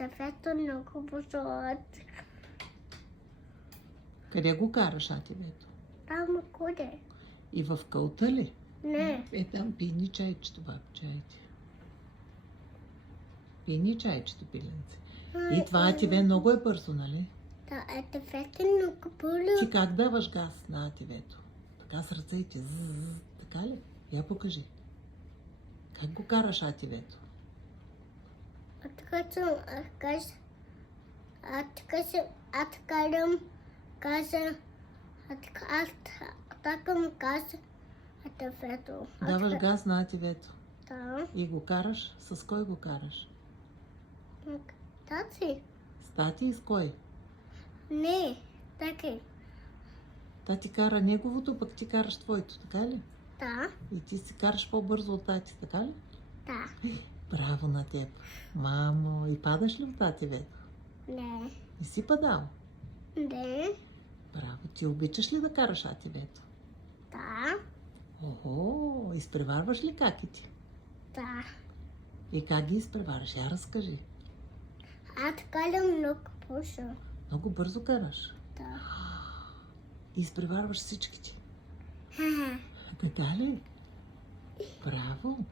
Атефето много бързо. Къде го караш АТВ-то? Там къде? И в кълта ли? Не. Там пийни чайчето, бабчайте. Пийни чайчето, пиленце. И това АТВ много е бързо, нали? Да, Атефето много бързо. Ти как даваш газ на АТВ-то? Така с ръцете. Така ли? Я покажи. Как го караш АТВ-то? Откарам газа. Атакам газа. Атефето. Даваш газ на АТВ-то. Да. И го караш. С кой го караш? Тази? С тати и с кой? Не. Така. Тати кара неговото, пък ти караш твоето, така ли? Да. И ти си караш по-бързо от тати, така ли? Да. Браво на теб. Мамо, и падаш ли от АТВ-то? Не. И си падал? Не. Браво. Ти обичаш ли да караш АТВ-то? Да. Охо, изпреварваш ли каките? Да. И как ги изпреварваш? Я разкажи. Откарам много бързо. Много бързо караш. Да. И изпреварваш всичките. Ха-ха. Така ли? Браво.